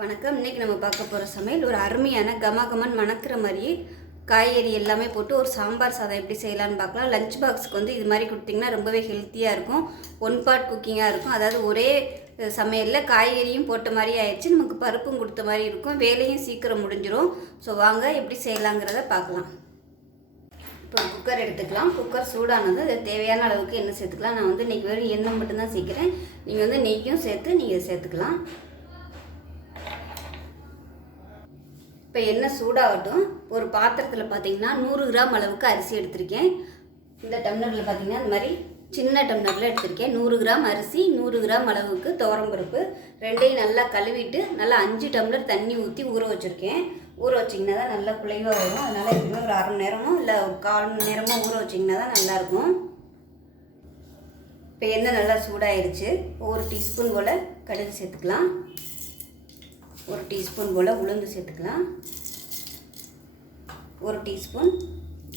வணக்கம். இன்றைக்கி நம்ம பார்க்க போகிற சமையல் ஒரு அருமையான கமகமன் மணக்கிற மாதிரியே காய்கறி எல்லாமே போட்டு ஒரு சாம்பார் சாதம் எப்படி செய்யலான்னு பார்க்கலாம். லஞ்ச் பாக்ஸுக்கு வந்து இது மாதிரி கொடுத்திங்கன்னா ரொம்பவே ஹெல்த்தியாக இருக்கும். ஒன் பார்ட் குக்கிங்காக இருக்கும். அதாவது ஒரே சமையலில் காய்கறியும் போட்ட மாதிரி ஆயிடுச்சு, நமக்கு பருப்பும் கொடுத்த மாதிரி இருக்கும், வேலையும் சீக்கிரம் முடிஞ்சிடும். ஸோ வாங்க எப்படி செய்யலாங்கிறத பார்க்கலாம். இப்போ குக்கர் எடுத்துக்கலாம். குக்கர் சூடானது அது தேவையான அளவுக்கு எண்ணெய் சேர்த்துக்கலாம். நான் வந்து இன்றைக்கி வெறும் எண்ணெய் மட்டும்தான் சேர்க்குறேன். நீங்கள் வந்து நெய்யும் சேர்த்து நீங்கள் சேர்த்துக்கலாம். இப்போ எண்ணெய் சூடாகட்டும். ஒரு பாத்திரத்தில் பார்த்தீங்கன்னா 100 கிராம் அளவுக்கு அரிசி எடுத்திருக்கேன். இந்த டம்ளரில் பார்த்தீங்கன்னா இந்த மாதிரி சின்ன டம்ளரில் எடுத்திருக்கேன். 100 கிராம் அரிசி, 100 கிராம் அளவுக்கு துவரம்பருப்பு, ரெண்டையும் நல்லா கழுவிட்டு நல்லா 5 டம்ளர் தண்ணி ஊற்றி ஊற வச்சுருக்கேன். ஊற வச்சிங்கன்னா தான் நல்லா குழைவாக வரும். அதனால் எப்பவுமே ஒரு அரை மணி நேரமோ இல்லை ஒரு 1/4 மணி நேரமோ ஊற வச்சிங்கன்னா தான் நல்லாயிருக்கும். இப்போ எண்ணெய் நல்லா சூடாயிருச்சு. ஒரு டீஸ்பூன் போல் கடுகு சேர்த்துக்கலாம். ஒரு டீஸ்பூன் போல் உளுந்து சேர்த்துக்கலாம். ஒரு டீஸ்பூன்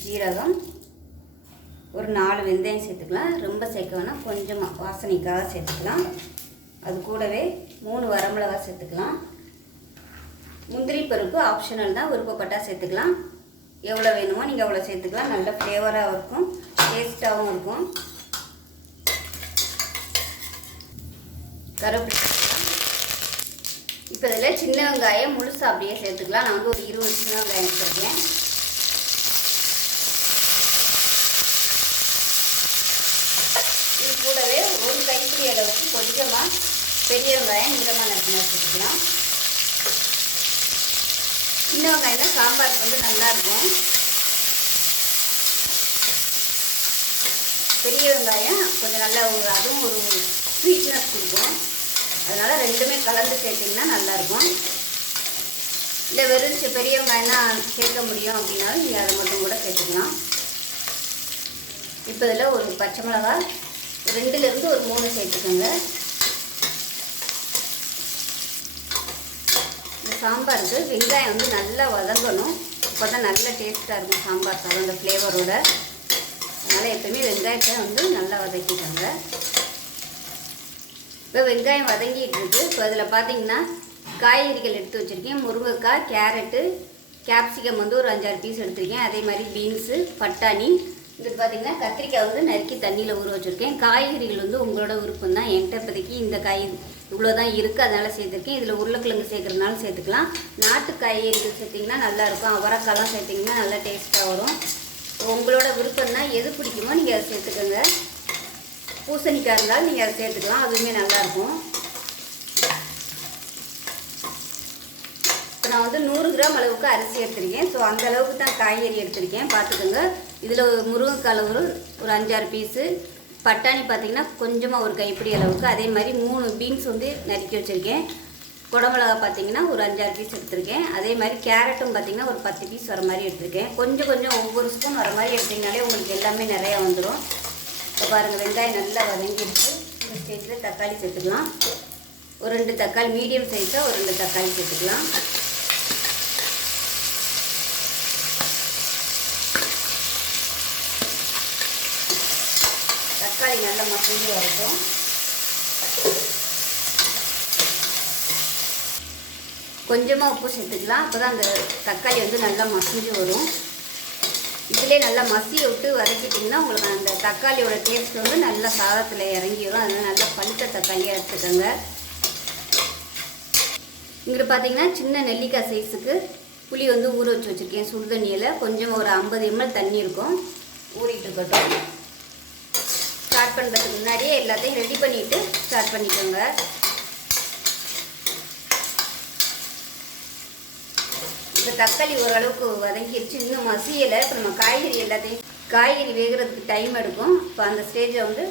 ஜீரகம், ஒரு 4 வெந்தயம் சேர்த்துக்கலாம். ரொம்ப சேர்க்க வேணாம், கொஞ்சமாக வாசனைக்காக சேர்த்துக்கலாம். அது கூடவே 3 வரமிளகாய் சேர்த்துக்கலாம். முந்திரி பருப்பு ஆப்ஷனல் தான், விருப்பப்பட்டால் சேர்த்துக்கலாம். எவ்வளோ வேணுமோ நீங்கள் அவ்வளோ சேர்த்துக்கலாம். நல்ல ஃப்ளேவராகவும் இருக்கும், டேஸ்ட்டாகவும் இருக்கும். கருவேப்பிலை. இப்போ இதில் சின்ன வெங்காயம் முழுசாக அப்படியே சேர்த்துக்கலாம். நான் வந்து ஒரு 20 சின்ன வெங்காயம் எடுத்துருக்கேன். இது கூடவே ஒரு கைப்பிடி அளவுக்கு கொஞ்சமாக பெரிய வெங்காயம் நீளமாக நறுக்கினா சேர்த்துக்கலாம். சின்ன வெங்காயம் தான் சாம்பாருக்கு வந்து நல்லாயிருக்கும். பெரிய வெங்காயம் கொஞ்சம் நல்லா அதுவும் ஒரு ஸ்வீட்னஸ் கொடுக்கும். அதனால் ரெண்டுமே கலந்து சேர்த்திங்கன்னா நல்லாயிருக்கும். இல்லை வெறும் பெரிய வெங்காயம் தான் சேர்க்க முடியும் அப்படின்னாலும் நீங்கள் அதை மட்டும் கூட சேர்த்துக்கலாம். இப்போ இதில் ஒரு பச்சை மிளகாய் 2லேருந்து ஒரு 3 சேர்த்துக்கோங்க. இந்த சாம்பாருக்கு வெங்காயம் வந்து நல்லா வதங்கணும். அப்போ தான் நல்ல டேஸ்ட்டாக இருக்கும் சாம்பார் சாதம் அந்த ஃப்ளேவரோட. அதனால் எப்போயுமே வெங்காயத்தை வந்து நல்லா வதக்கிக்கோங்க. இப்போ வெங்காயம் வதங்கிட்டு இருக்குது. இப்போ அதில் பார்த்தீங்கன்னா காய்கறிகள் எடுத்து வச்சுருக்கேன். முருங்கைக்காய், கேரட்டு, கேப்சிகம் வந்து ஒரு 5-6 பீஸ் எடுத்திருக்கேன். அதே மாதிரி பீன்ஸு, பட்டாணி. இது பார்த்திங்கன்னா கத்திரிக்காய் வந்து நறுக்கி தண்ணியில் ஊற வச்சுருக்கேன். காய்கறிகள் வந்து உங்களோட விருப்பம் தான். என்கிட்ட இப்போதைக்கு இந்த காய் இவ்வளோ தான் இருக்குது, அதனால் சேர்த்துருக்கேன். இதில் உருளைக்கிழங்கு சேர்க்குறதுனால சேர்த்துக்கலாம். நாட்டு காய்கறிகள் சேர்த்திங்கன்னா நல்லாயிருக்கும். அவரைக்காய்லாம் சேர்த்திங்கன்னா நல்லா டேஸ்ட்டாக வரும். உங்களோட விருப்பம்னா எது பிடிக்குமோ நீங்கள் அதை சேர்த்துக்கோங்க. பூசணிக்காய் இருந்தாலும் நீங்கள் அதை சேர்த்துக்கலாம், அதுவுமே நல்லாயிருக்கும். இப்போ நான் வந்து 100 கிராம் அளவுக்கு அரிசி எடுத்திருக்கேன். ஸோ அந்த அளவுக்கு தான் காய்கறி எடுத்திருக்கேன், பார்த்துக்கோங்க. இதில் முருங்கைக்காய் ஒரு 5-6 பீஸு, பட்டாணி பார்த்திங்கன்னா கொஞ்சமாக ஒரு கைப்பிடி அளவுக்கு, அதே மாதிரி 3 பீன்ஸ் வந்து நறுக்கி வச்சுருக்கேன். குடமிளகா பார்த்திங்கன்னா ஒரு 5-6 பீஸ் எடுத்திருக்கேன். அதே மாதிரி கேரட்டும் பார்த்திங்கன்னா ஒரு 10 பீஸ் வர மாதிரி எடுத்திருக்கேன். கொஞ்சம் கொஞ்சம் ஒவ்வொரு ஸ்பூன் வர மாதிரி எடுத்திங்கனாலே உங்களுக்கு எல்லாமே நிறையா வந்துடும். இப்போ பாருங்கள், வெங்காயம் நல்லா வதங்கிடுச்சு. இந்த ஸ்டேஜில் தக்காளி சேர்த்துக்கலாம். ஒரு 2 தக்காளி, மீடியம் சைஸாக ஒரு 2 தக்காளி சேர்த்துக்கலாம். தக்காளி நல்லா மசிஞ்சு வரட்டும். கொஞ்சமாக உப்பு சேர்த்துக்கலாம். அப்போ தான் அந்த தக்காளி வந்து நல்லா மசிஞ்சு வரும். இதிலே நல்லா மசியை விட்டு வதக்கிட்டிங்கன்னா உங்களுக்கு அந்த தக்காளியோட டேஸ்ட் வந்து நல்லா சாதத்தில் இறங்கிடும். அதனால் நல்லா பழுத்த தக்காளியாக எடுத்துக்கோங்க. இங்கிட்டு பார்த்தீங்கன்னா சின்ன நெல்லிக்காய் சைஸுக்கு புளி வந்து ஊற வச்சு வச்சுருக்கேன். சுடுதண்ணியில் கொஞ்சம் ஒரு 50 ml தண்ணி இருக்கும், ஊறிட்டு இருக்கட்டும். ஸ்டார்ட் பண்ணுறதுக்கு முன்னாடியே எல்லாத்தையும் ரெடி பண்ணிவிட்டு ஸ்டார்ட் பண்ணிக்கோங்க. இப்போ தக்காளி ஓரளவுக்கு வதங்கிடுச்சு, இன்னும் மசியலை. இப்போ நம்ம காய்கறி வேகிறதுக்கு டைம் எடுக்கும். இப்போ அந்த ஸ்டேஜில் வந்து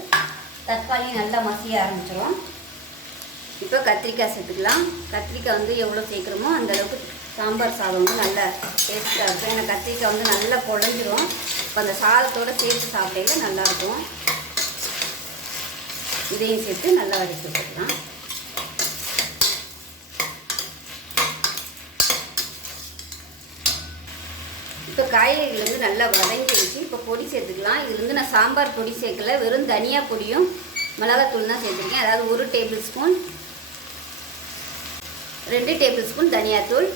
தக்காளி நல்லா மசிய ஆரம்பிச்சிடும். இப்போ கத்திரிக்காய் சேர்த்துக்கலாம். கத்திரிக்காய் வந்து எவ்வளோ சேர்க்குறோமோ அந்தளவுக்கு சாம்பார் சாதம் வந்து நல்லா டேஸ்ட்டாக இருக்கும். ஏன்னா கத்திரிக்காய் வந்து நல்லா குழஞ்சிரும். இப்போ அந்த சாதத்தோடு சேர்த்து சாப்பிடையில நல்லாயிருக்கும். இதையும் சேர்த்து நல்லா வதக்கி வச்சுக்கலாம். இப்போ காய்கறிகள் வந்து நல்லா வதங்கிடுச்சு. இப்போ பொடி சேர்த்துக்கலாம். இது வந்து நான் சாம்பார் பொடி சேர்க்கல, வெறும் தனியா பொடியும் மிளகாத்தூள் தான் சேர்த்துருக்கேன். அதாவது 1 டேபிள் ஸ்பூன் 2 டேபிள் ஸ்பூன் தனியாத்தூள்,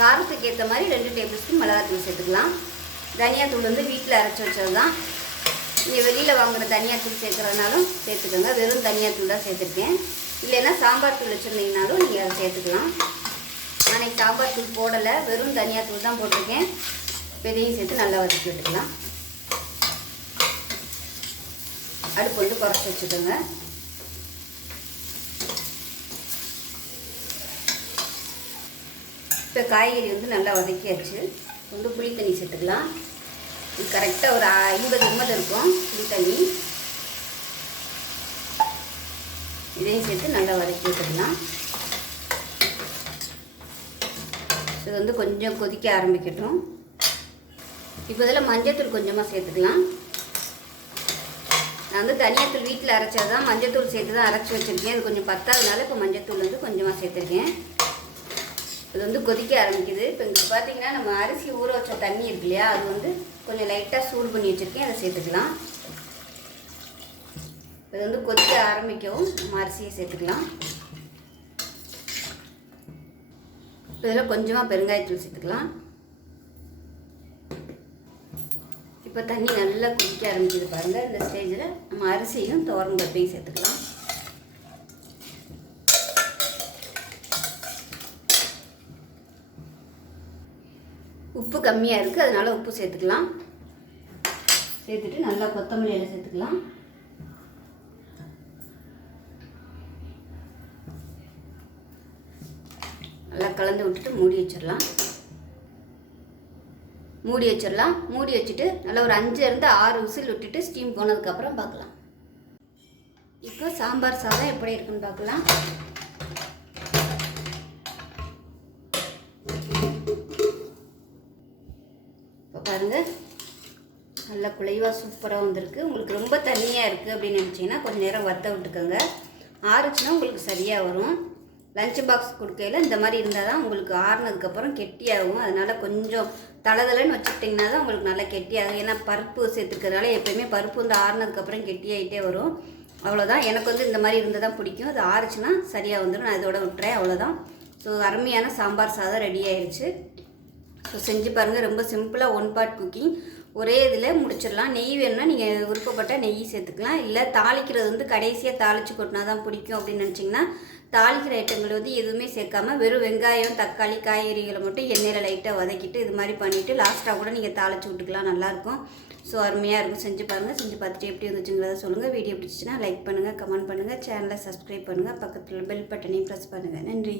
காரத்துக்கு ஏற்ற மாதிரி 2 டேபிள் ஸ்பூன் மிளகாத்தூள் சேர்த்துக்கலாம். தனியாத்தூள் வந்து வீட்டில் அரைச்சி வச்சது தான். நீங்கள் வெளியில் வாங்குகிற தனியாத்தூள் சேர்க்குறதுனாலும் சேர்த்துக்கோங்க. வெறும் தனியாத்தூள் தான் சேர்த்துருக்கேன். இல்லைன்னா சாம்பார் தூள் வச்சுருந்தீங்கனாலும் நீங்கள் அதை சேர்த்துக்கலாம். நான் சாம்பார் தூள் போடலை, வெறும் தனியாத்தூள் தான் போட்டிருக்கேன். இதையும் சேர்த்து நல்லா வதக்கி விட்டுக்கலாம். அடுப்பு வந்து குறைச்சி வச்சுக்கோங்க. இப்போ காய்கறி வந்து நல்லா வதக்கியாச்சு. வந்து புளி தண்ணி சேர்த்துக்கலாம். இது கரெக்டாக ஒரு 50 ml இருக்கும் புளி தண்ணி. இதையும் சேர்த்து நல்லா வதக்கி விட்டுக்கலாம். இது வந்து கொஞ்சம் கொதிக்க ஆரம்பிக்கட்டும். இப்போ இதில் மஞ்சத்தூள் கொஞ்சமாக சேர்த்துக்கலாம். நான் வந்து தனியாத்தூள் வீட்டில் அரைச்சது தான், மஞ்சத்தூள் சேர்த்து தான் அரைச்சி வச்சுருக்கேன். இது கொஞ்சம் பத்தாதனால இப்போ மஞ்சத்தூள் வந்து கொஞ்சமாக சேர்த்துருக்கேன். இது வந்து கொதிக்க ஆரம்பிக்குது. இப்போ இங்கே பார்த்தீங்கன்னா நம்ம அரிசி ஊற வச்ச தண்ணி இருக்கு இல்லையா, அது வந்து கொஞ்சம் லைட்டாக சூடு பண்ணி வச்சுருக்கேன். அதை சேர்த்துக்கலாம். இது வந்து கொதிக்க ஆரம்பிக்கவும் நம்ம அரிசியை சேர்த்துக்கலாம். இதில் கொஞ்சமாக பெருங்காயத்தூள் சேர்த்துக்கலாம். இப்போ தண்ணி நல்லா கொதிக்க ஆரம்பிக்குது பாருங்கள். இந்த ஸ்டேஜில் நம்ம அரிசியும் துவரம் பருப்பையும் சேர்த்துக்கலாம். உப்பு கம்மியாக இருக்குது, அதனால் உப்பு சேர்த்துக்கலாம். சேர்த்துட்டு நல்லா கொத்தமல்லி இலை சேர்த்துக்கலாம். நல்லா கலந்து விட்டுட்டு மூடி வச்சிடலாம். மூடி வச்சுட்டு நல்லா ஒரு 5 - 6 விசில் விட்டுட்டு ஸ்டீம் போனதுக்கப்புறம் பார்க்கலாம். இப்போ சாம்பார் சாதம் எப்படி இருக்குன்னு பார்க்கலாம். இப்போ பாருங்கள், நல்லா குழைவாக சூப்பராக வந்திருக்கு. உங்களுக்கு ரொம்ப தண்ணியாக இருக்குது அப்படின்னு நினச்சிங்கன்னா கொஞ்சம் நேரம் வற்ற விட்டுக்கோங்க. ஆறுச்சுன்னா உங்களுக்கு சரியாக வரும். லஞ்ச் பாக்ஸ் கொடுக்கையில் இந்த மாதிரி இருந்தால் தான் உங்களுக்கு ஆறுனதுக்கப்புறம் கெட்டியாகும். அதனால் கொஞ்சம் தளதலைன்னு வச்சுக்கிட்டிங்கன்னா தான் உங்களுக்கு நல்லா கெட்டியாகும். ஏன்னா பருப்பு சேர்த்துக்கிறதுனால எப்போயுமே பருப்பு வந்து ஆறுனதுக்கப்புறம் கெட்டியாகிட்டே வரும். அவ்வளோதான். எனக்கு வந்து இந்த மாதிரி இருந்தால் தான் பிடிக்கும். அது ஆறுச்சுன்னா சரியாக வந்துடும். நான் இதோட விட்டுறேன். அவ்வளோதான். ஸோ அருமையான சாம்பார் சாதம் ரெடி ஆயிடுச்சு. ஸோ செஞ்சு பாருங்கள். ரொம்ப சிம்பிளாக 1 part குக்கிங். ஒரே இதில் முடிச்சிடலாம். நெய் வேணும்னா நீங்கள் விருப்பப்பட்ட நெய் சேர்த்துக்கலாம். இல்லை தாளிக்கிறது வந்து கடைசியாக தாளித்து கொட்டினா தான் பிடிக்கும் அப்படின்னு நினச்சிங்கன்னா தாளிக்கிற ஐட்டங்கள் வந்து எதுவுமே சேர்க்காமல் வெறும் வெங்காயம், தக்காளி, காய்கறிகளை மட்டும் எண்ணெயில் லைட்டாக வதக்கிட்டு இது மாதிரி பண்ணிவிட்டு லாஸ்ட்டாக கூட நீங்கள் தாளித்து விட்டுக்கலாம். நல்லாயிருக்கும். ஸோ அருமையாக இருக்கும். செஞ்சு பாருங்கள். செஞ்சு பார்த்துட்டு எப்படி இருந்துச்சுங்கிறத சொல்லுங்கள். வீடியோ பிடிச்சிச்சின்னா லைக் பண்ணுங்கள், கமெண்ட் பண்ணுங்கள், சேனலை சப்ஸ்கிரைப் பண்ணுங்கள், பக்கத்தில் பெல் பட்டனையும் ப்ரெஸ் பண்ணுங்கள். நன்றி.